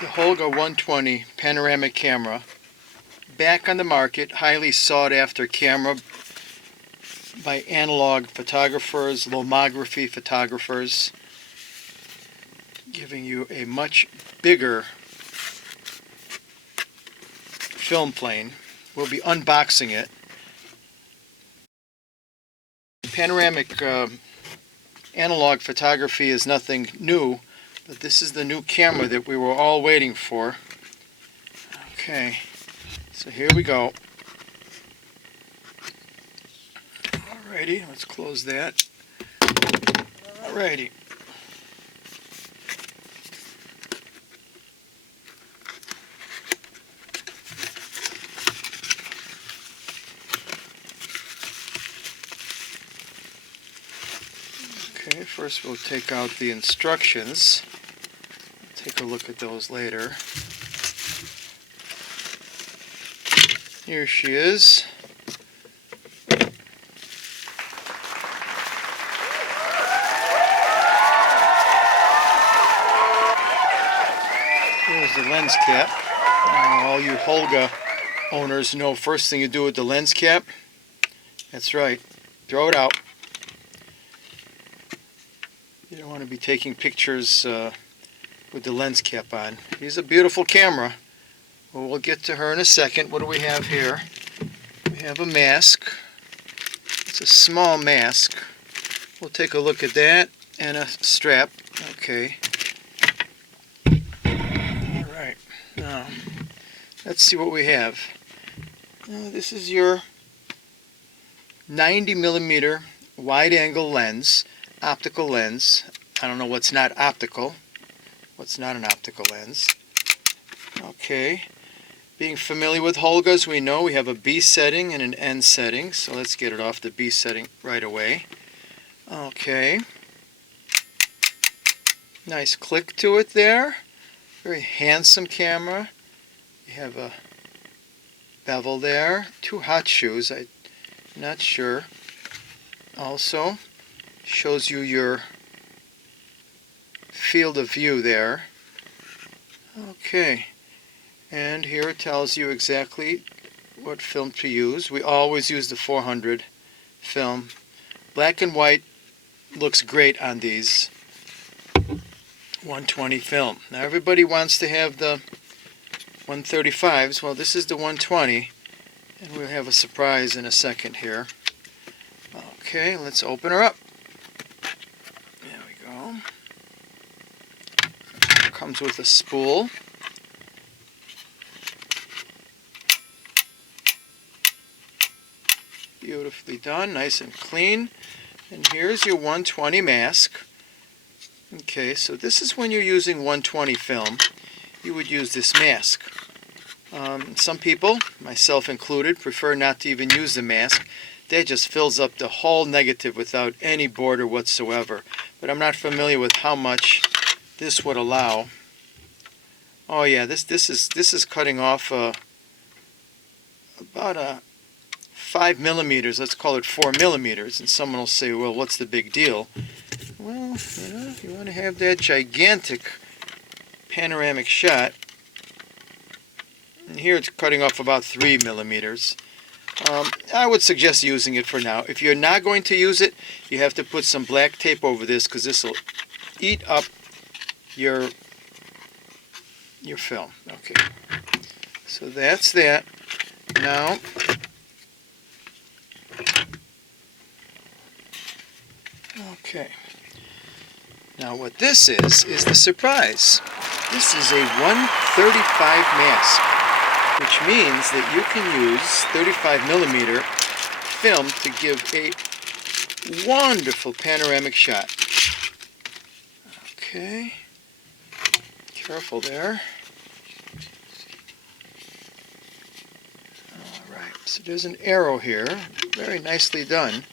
The Holga 120 panoramic camera, back on the market, highly sought after camera by analog photographers, lomography photographers, giving you a much bigger film plane. We'll be unboxing it. Panoramic analog photography is nothing new, but this is the new camera that we were all waiting for. Okay, so here we go. Alrighty, let's close that. Alrighty. Okay, first we'll take out the instructions. Take a look at those later. Here she is. Here's the lens cap. All you Holga owners know first thing you do with the lens cap, that's right, throw it out. You don't want to be taking pictures with the lens cap on. Here's a beautiful camera. Well, we'll get to her in a second. What do we have here? We have a mask. It's a small mask. We'll take a look at that, and a strap. Okay. Alright. Now, let's see what we have. Now, this is your 90mm wide-angle lens, optical lens. I don't know what's not optical. What's not an optical lens. Okay. Being familiar with Holgas, we know we have a B setting and an N setting, so let's get it off the B setting right away. Okay. Nice click to it there. Very handsome camera. You have a bevel there. Two hot shoes, I'm not sure. Also, shows you your field of view there. Okay. And here it tells you exactly what film to use. We always use the 400 film. Black and white looks great on these 120 film. Now everybody wants to have the 135s. Well, this is the 120, and we'll have a surprise in a second here. Okay, let's open her up. There we go. Comes with a spool. Beautifully done, nice and clean. And here's your 120 mask. Okay, so this is when you're using 120 film, you would use this mask. Some people, myself included, prefer not to even use the mask. That just fills up the whole negative without any border whatsoever. But I'm not familiar with how much this would allow. Oh yeah, this is cutting off about a 5mm, let's call it 4mm, and someone will say, well, what's the big deal? Well, if you want to have that gigantic panoramic shot, and here it's cutting off about 3mm. I would suggest using it for now. If you're not going to use it, you have to put some black tape over this, because this will eat up your film. Okay, so that's that. Now, okay. Now what this is the surprise. This is a 135 mask, which means that you can use 35mm film to give a wonderful panoramic shot. Okay. Careful there. Alright, so there's an arrow here. Very nicely done.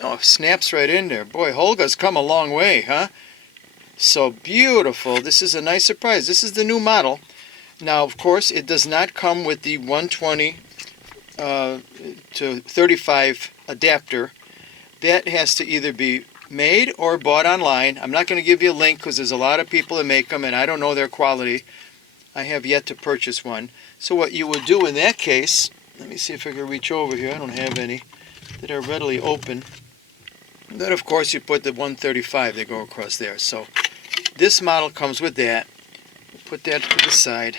Oh, snaps right in there. Boy, Holga's come a long way, huh? So beautiful. This is a nice surprise. This is the new model. Now, of course, it does not come with the 120 to 35 adapter. that has to either be made or bought online. I'm not going to give you a link because there's a lot of people that make them and I don't know their quality. I have yet to purchase one. So what you would do in that case, let me see if I can reach over here. I don't have any that are readily open. Then of course you put the 135, they go across there. So this model comes with that. Put that to the side.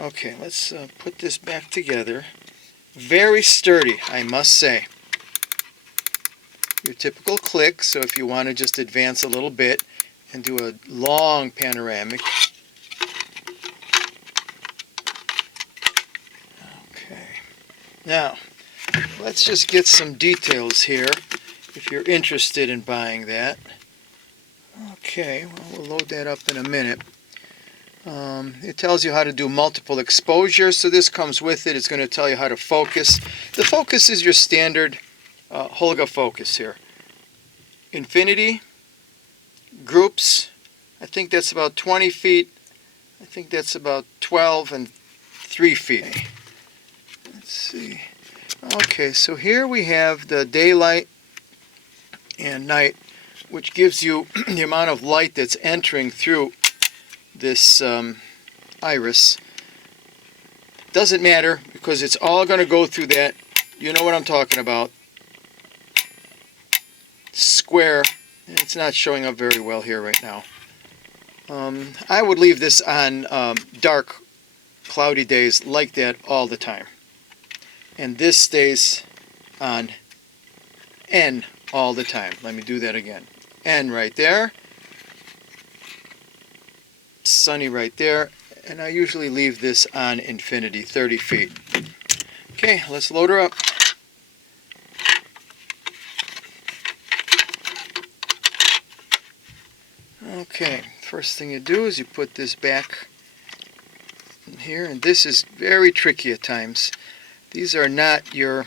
Okay, let's put this back together. Very sturdy, I must say. Your typical click, so if you want to just advance a little bit and do a long panoramic. Okay. Now, let's just get some details here if you're interested in buying that. Okay, well, we'll load that up in a minute. It tells you how to do multiple exposure, so this comes with it. It's going to tell you how to focus. The focus is your standard Holga focus here. Infinity, groups, I think that's about 20 feet. I think that's about 12 and 3 feet. Let's see. Okay, so here we have the daylight and night, which gives you the amount of light that's entering through this iris. Doesn't matter because it's all going to go through that, you know what I'm talking about, square. It's not showing up very well here right now. I would leave this on dark, cloudy days like that all the time. And this stays on N all the time. Let me do that again. N right there. Sunny right there. And I usually leave this on infinity, 30 feet. Okay, let's load her up. Okay, first thing you do is you put this back in here, and this is very tricky at times. These are not your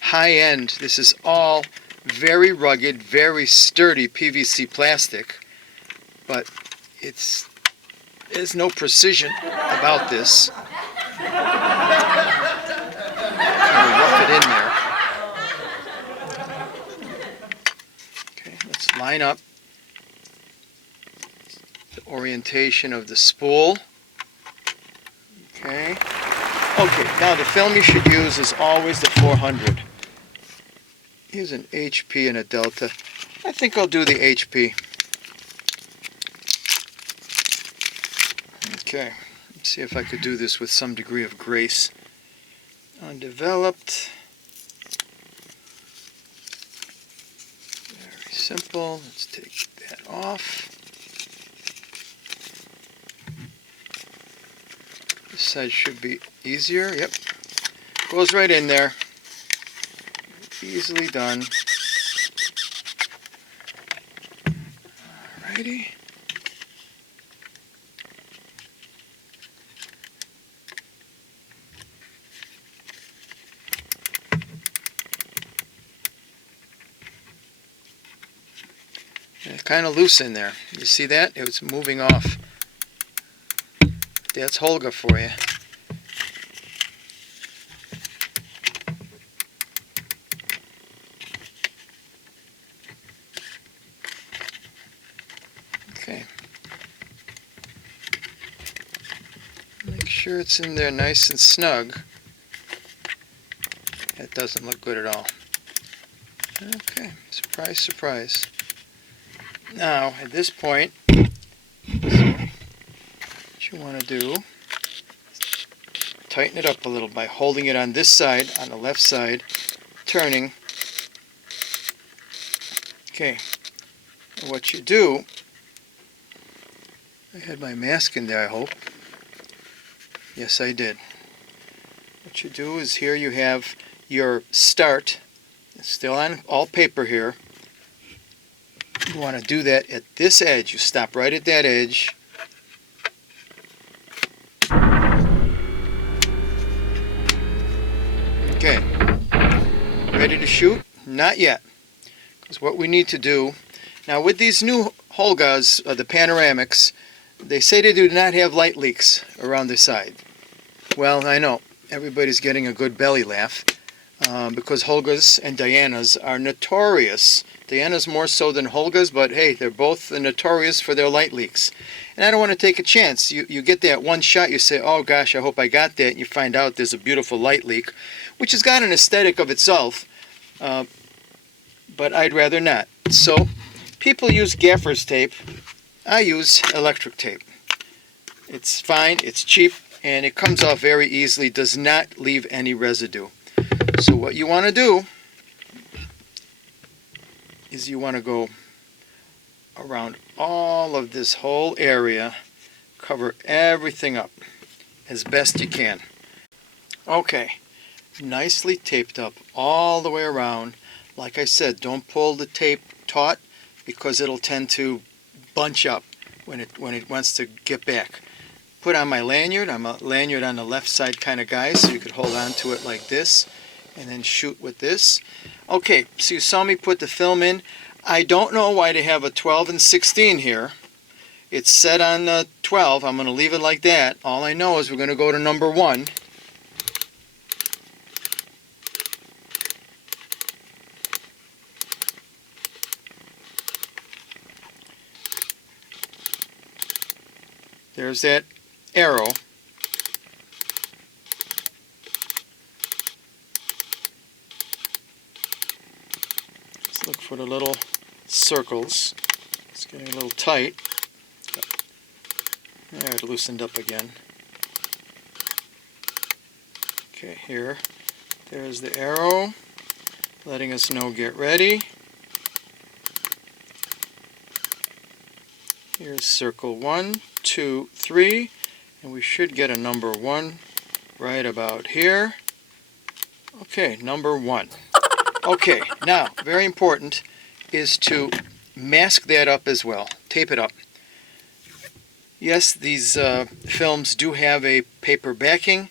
high-end. This is all very rugged, very sturdy PVC plastic, but there's no precision about this. Kind of rough it in there. Okay, let's line up the orientation of the spool. Okay. Okay, now the film you should use is always the 400. Here's an HP and a Delta. I think I'll do the HP. Okay, let's see if I could do this with some degree of grace. Undeveloped. Very simple. Let's take that off. This side should be easier. Yep. Goes right in there. Easily done. Alrighty. It's kind of loose in there. You see that? It was moving off. That's Holga for you. Okay. Make sure it's in there nice and snug. That doesn't look good at all. Okay, surprise, surprise. Now, at this point, what you want to do, tighten it up a little by holding it on this side, on the left side, turning. Okay, and what you do, I had my mask in there, I hope. Yes, I did. What you do is here you have your start. It's still on all paper here. You want to do that at this edge. You stop right at that edge. Okay. Ready to shoot? Not yet. Because what we need to do, now with these new Holgas, the Panoramics, they say they do not have light leaks around the side. Well, I know. everybody's getting a good belly laugh because Holga's and Diana's are notorious. Diana's more so than Holga's, but hey, they're both notorious for their light leaks. And I don't want to take a chance. You get that one shot, you say, oh gosh, I hope I got that, and you find out there's a beautiful light leak, which has got an aesthetic of itself, but I'd rather not. So people use gaffer's tape. I use electric tape. It's fine, it's cheap, and it comes off very easily, does not leave any residue. So what you want to do is you want to go around all of this whole area, cover everything up as best you can. Okay, nicely taped up all the way around. Like I said, don't pull the tape taut because it'll tend to bunch up when it wants to get back. Put on my lanyard. I'm a lanyard on the left side kind of guy, so you could hold on to it like this and then shoot with this. Okay, so you saw me put the film in. I don't know why they have a 12 and 16 here. It's set on 12. I'm going to leave it like that. All I know is we're going to go to number 1. There's that arrow. Let's look for the little circles. It's getting a little tight. There, it loosened up again. Okay, here. There's the arrow, letting us know get ready. Here's circle 1, 2, 3, and we should get a number 1 right about here. Okay, number 1. Okay, now, very important is to mask that up as well. Tape it up. Yes, these films do have a paper backing,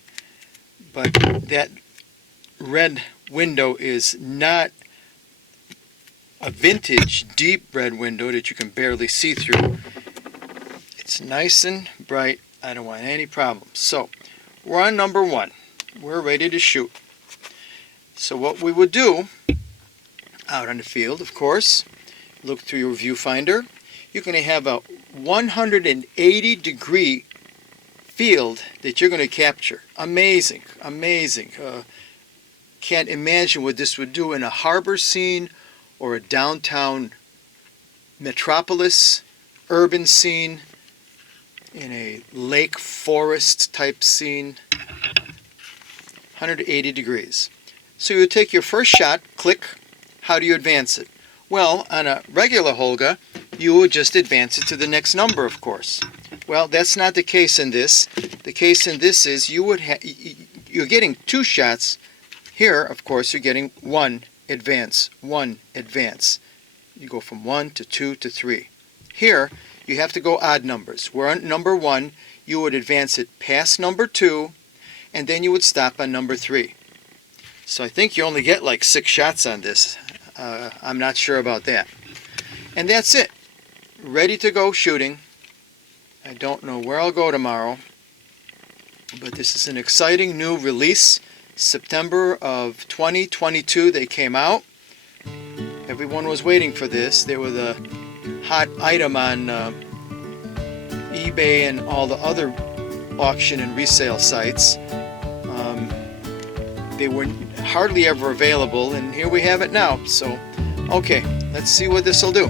but that red window is not a vintage deep red window that you can barely see through. It's nice and bright. I don't want any problems. So we're on number 1. We're ready to shoot. So what we would do out on the field, of course, look through your viewfinder. You're going to have a 180-degree field that you're going to capture. Amazing, amazing. Can't imagine what this would do in a harbor scene or a downtown metropolis urban scene, in a lake forest type scene. 180 degrees. So you take your first shot, click. How do you advance it? Well, on a regular Holga, you would just advance it to the next number, of course. Well, that's not the case in this. The case in this is you're getting 2 shots. Here, of course, you're getting 1 advance, 1 advance. You go from 1 to 2 to 3. Here, you have to go odd numbers. We're on number 1. You would advance it past number 2, and then you would stop on number 3. So I think you only get like 6 shots on this. I'm not sure about that. And that's it. Ready to go shooting. I don't know where I'll go tomorrow, but this is an exciting new release. September of 2022 they came out. Everyone was waiting for this. They were the hot item on eBay and all the other auction and resale sites. They were hardly ever available, and here we have it now. So, okay, let's see what this will do.